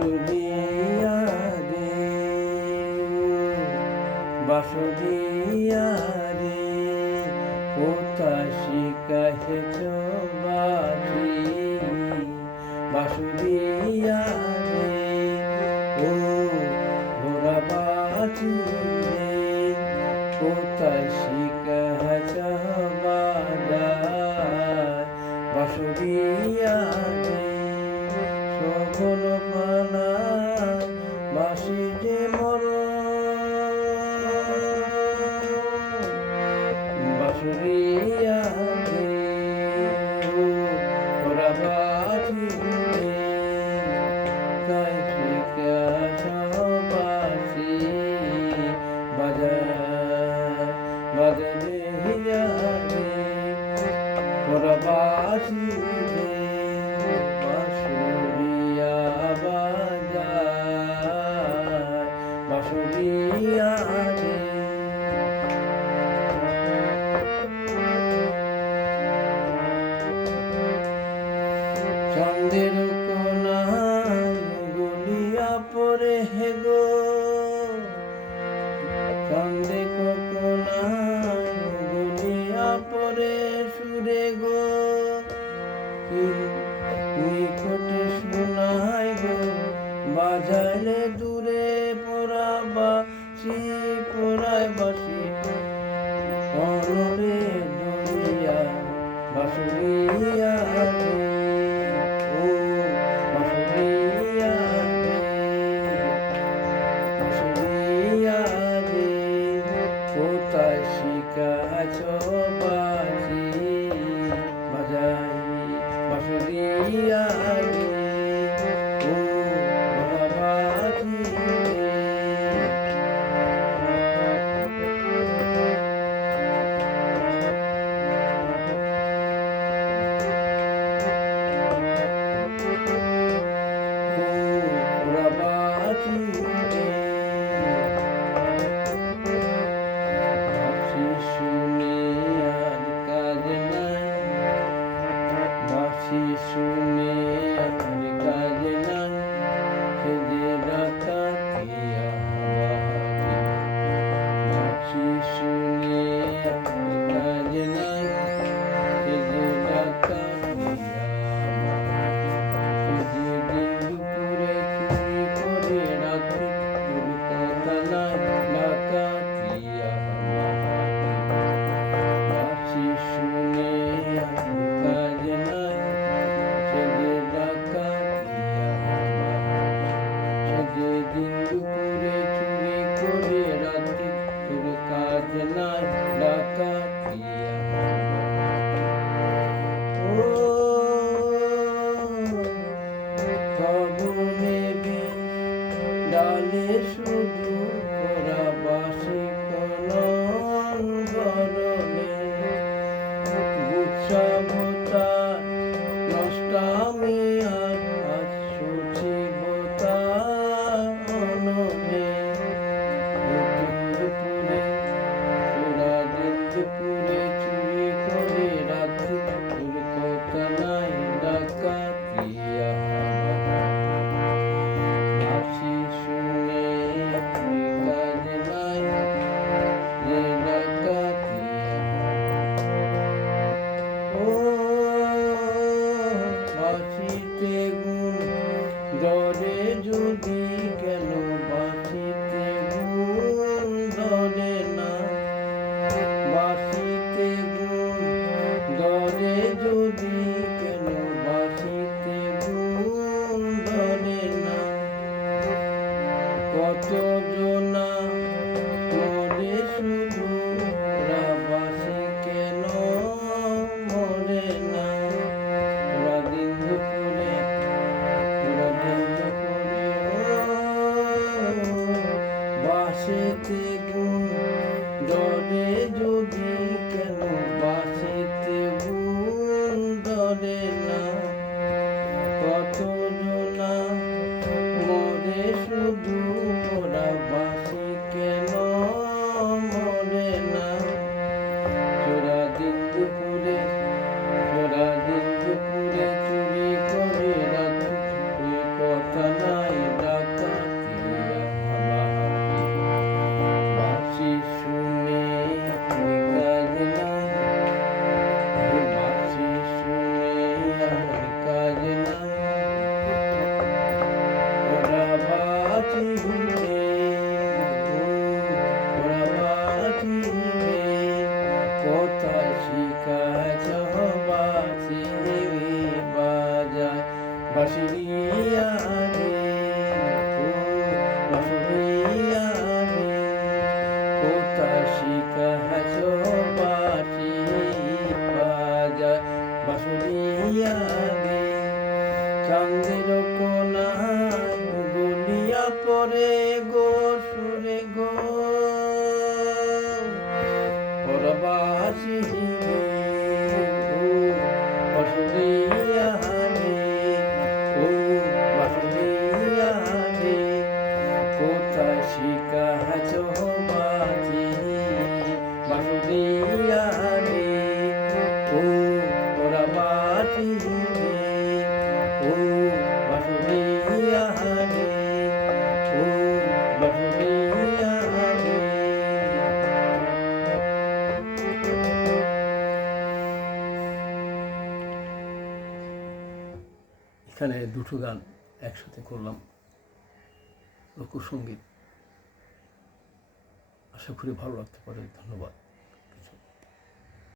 বাঁশুরিয়া রে, বাঁশুরিয়া রে, কোথায় শিখাইছ বাঁশি? বাঁশুরিয়া রে, ও ঘোড়া বাঁশি রে, কোথায় শিখাইছ বাজার? বাঁশুরিয়া রে, সকল পালা বাঁশি যে বাঁশুরিয়া রে, ওরা বাঁশি রে, তাই শিখাইছ বাঁশি বাজার? বাজারিয়া রে, ওরা বাঁশি রে, বাঁশুরিয়া বাজার, বাঁশুরিয়া রে। চন্দ্রের কোনায় গুলিয়া পড়ে হে গো, চন্দ্রে কোনায় গুলিয়া পড়ে সুরে গো, নিকটে শোনায় গো, বাজাইলে দূরে পোড়া বাঁশি, পোড়ায় বাঁশি অনরে দুনিয়া। বাঁশুরিয়া রে, ও বাঁশুরিয়া রে, বাঁশুরিয়া রে, কোথায় শিখাইছ বাঁশি বাজাই? বাঁশুরিয়া রে, ও বাঁশি রে। বাঁশি শুনে আর কাজ নাই, বাঁশি শুনে আর কাজ নাই, সে যে ডাকাতিয়া বাঁশি। বাঁশি শুনে আর কাজ নাই, সে যে ডাকাতিয়া বাঁশি। দিন দুপুরে চুরি করে রাত্রি চুরি কথা নাই, ডাকাতিয়া বাঁশি শুনে আর কাজ নাই, সে যে ডাকাতিয়া বাঁশি। কাজ নাই ওরা বাঁচিবে ওরা বাঁচিবে কোথায় শিখাইছ বাঁচি বাজায় বাঁশিয়া রে বাঁশিয়া রে কোথায় শিখাইছ বাঁশি বাজায় বাঁশিয়া রে চাঁদের কোনায় গলিয়া পরে গো সুরে গো ওরা বাঁশিবে ও বাঁশিয়া রে ও বাঁশিয়া রে কোথায় শিখাইছ বাঁচি বাঁশিয়া রে ও ওরা বাঁচিবে ও বাঁশিয়া রে ও বাঁশিয়া রে। এখানে দুটো গান একসাথে করলাম লোকসঙ্গীত। আশা করি ভালো লাগতে পারে। ধন্যবাদ।